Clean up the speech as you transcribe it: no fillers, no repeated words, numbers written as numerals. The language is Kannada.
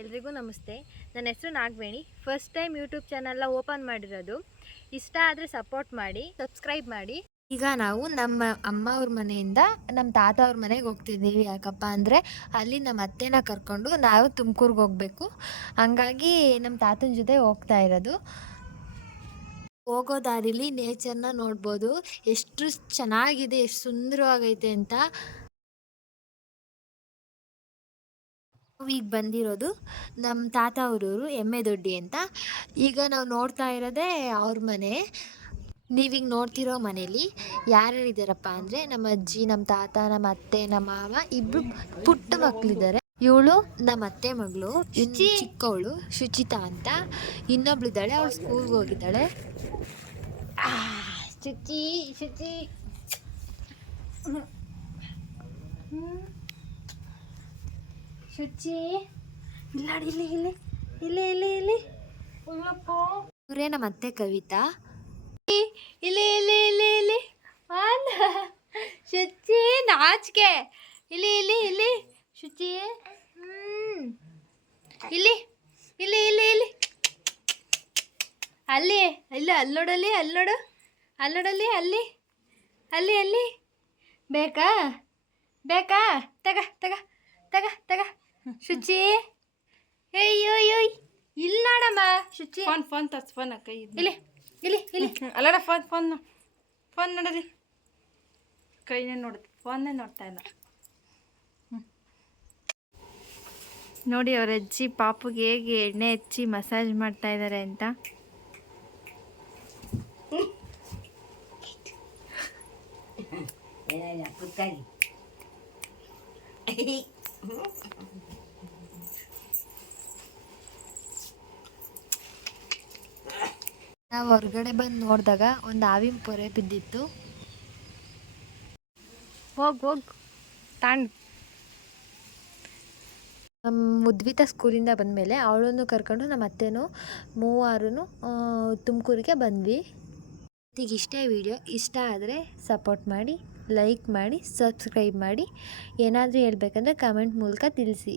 ಎಲ್ರಿಗೂ ನಮಸ್ತೆ. ನನ್ನ ಹೆಸರು ನಾಗವೇಣಿ. ಫಸ್ಟ್ ಟೈಮ್ ಯೂಟ್ಯೂಬ್ ಚಾನಲ್ನ ಓಪನ್ ಮಾಡಿರೋದು. ಇಷ್ಟ ಆದರೆ ಸಪೋರ್ಟ್ ಮಾಡಿ, ಸಬ್ಸ್ಕ್ರೈಬ್ ಮಾಡಿ. ಈಗ ನಾವು ನಮ್ಮ ಅಮ್ಮ ಅವ್ರ ಮನೆಯಿಂದ ನಮ್ಮ ತಾತ ಅವ್ರ ಮನೆಗೆ ಹೋಗ್ತಿದ್ದೀವಿ. ಯಾಕಪ್ಪ ಅಂದರೆ ಅಲ್ಲಿ ನಮ್ಮ ಅತ್ತೆನ ಕರ್ಕೊಂಡು ನಾವು ತುಮಕೂರಿಗೆ ಹೋಗಬೇಕು. ಹಂಗಾಗಿ ನಮ್ಮ ತಾತನ ಜೊತೆ ಹೋಗ್ತಾ ಇರೋದು. ಹೋಗೋ ದಾರಿಲಿ ನೇಚರ್ನ ನೋಡ್ಬೋದು, ಎಷ್ಟು ಚೆನ್ನಾಗಿದೆ, ಎಷ್ಟು ಸುಂದರವಾಗೈತೆ ಅಂತ. ಈಗ ಬಂದಿರೋದು ನಮ್ಮ ತಾತ ಅವರೂರು ಎಮ್ಮೆದೊಡ್ಡಿ ಅಂತ. ಈಗ ನಾವು ನೋಡ್ತಾ ಇರೋದೇ ಅವ್ರ ಮನೆ. ನೀವೀಗ ನೋಡ್ತಿರೋ ಮನೇಲಿ ಯಾರ್ಯಾರಿದ್ದಾರಪ್ಪ ಅಂದರೆ ನಮ್ಮ ಅಜ್ಜಿ, ನಮ್ಮ ತಾತ, ನಮ್ಮ ಅತ್ತೆ, ನಮ್ಮ ಮಾವ, ಇಬ್ಬರು ಪುಟ್ಟ ಮಕ್ಕಳಿದ್ದಾರೆ. ಇವಳು ನಮ್ಮ ಅತ್ತೆ ಮಗಳು, ಚಿಕ್ಕವಳು ಶುಚಿತಾ ಅಂತ. ಇನ್ನೊಬ್ಳಿದ್ದಾಳೆ, ಅವಳು ಸ್ಕೂಲ್ಗೆ ಹೋಗಿದ್ದಾಳೆ. ಶುಚಿ ಶುಚಿ ಶುಚಿ ಇಲ್ಲ ಇಲ್ಲಿ ಇಲ್ಲಿ ಇಲ್ಲಿ ಇಲ್ಲಿ ಇಲ್ಲಿ ಇವರೇ ನಮ್ಮ ಅತ್ತೆ ಕವಿತಾ. ಇಲ್ಲಿ ಇಲ್ಲಿ ಇಲ್ಲಿ ಇಲ್ಲಿ ಶುಚಿ ನಾಚಿಕೆ. ಇಲ್ಲಿ ಇಲ್ಲಿ ಇಲ್ಲಿ ಶುಚಿ ಇಲ್ಲಿ ಇಲ್ಲಿ ಇಲ್ಲಿ ಇಲ್ಲಿ ಅಲ್ಲಿ ಇಲ್ಲ ಅಲ್ಲೋಡಲ್ಲಿ ಅಲ್ಲೋಡು ಅಲ್ಲೋಡಲ್ಲಿ ಅಲ್ಲಿ ಅಲ್ಲಿ ಅಲ್ಲಿ ಬೇಕಾ ಬೇಕಾ ತಗ ತಗ ತಗ ತಗ ಶುಚಿ. ಅಯ್ಯೋ ಅಯ್ಯೋ ಇಲ್ಲಿ ನೋಡಮ್ಮ ಶುಚಿ. ಫೋನ್ ತರ್ಸ್ ಫೋನ್ ಕೈ ಇಲ್ಲಿ ಇಲ್ಲಿ ಇಲ್ಲಿ ಅಲ್ಲಡ ಫೋನ್ ನೋಡ್ರಿ. ಕೈನೇ ನೋಡುತ್ತೆ, ಫೋನ್ನೇ ನೋಡ್ತಾ ಇಲ್ಲ. ನೋಡಿ ಅವ್ರ ಅಜ್ಜಿ ಪಾಪುಗೆ ಹೇಗೆ ಎಣ್ಣೆ ಹಚ್ಚಿ ಮಸಾಜ್ ಮಾಡ್ತಾ ಇದ್ದಾರೆ ಅಂತ. ನಾವು ಹೊರಗಡೆ ಬಂದು ನೋಡಿದಾಗ ಒಂದು ಹಾವಿನ ಪೊರೆ ಬಿದ್ದಿತ್ತು. ಹೋಗ್ ತಾಂಡ್. ನಮ್ಮ ಮುದ್ವಿತ ಸ್ಕೂಲಿಂದ ಬಂದಮೇಲೆ ಅವಳನ್ನು ಕರ್ಕೊಂಡು ನಮ್ಮ ಅತ್ತೆನೂ ಮೂವರು ತುಮಕೂರಿಗೆ ಬಂದ್ವಿ. ಈಗ ಇಷ್ಟೇ ವಿಡಿಯೋ. ಇಷ್ಟ ಆದರೆ ಸಪೋರ್ಟ್ ಮಾಡಿ, ಲೈಕ್ ಮಾಡಿ, ಸಬ್ಸ್ಕ್ರೈಬ್ ಮಾಡಿ. ಏನಾದರೂ ಹೇಳ್ಬೇಕಂದ್ರೆ ಕಮೆಂಟ್ ಮೂಲಕ ತಿಳಿಸಿ.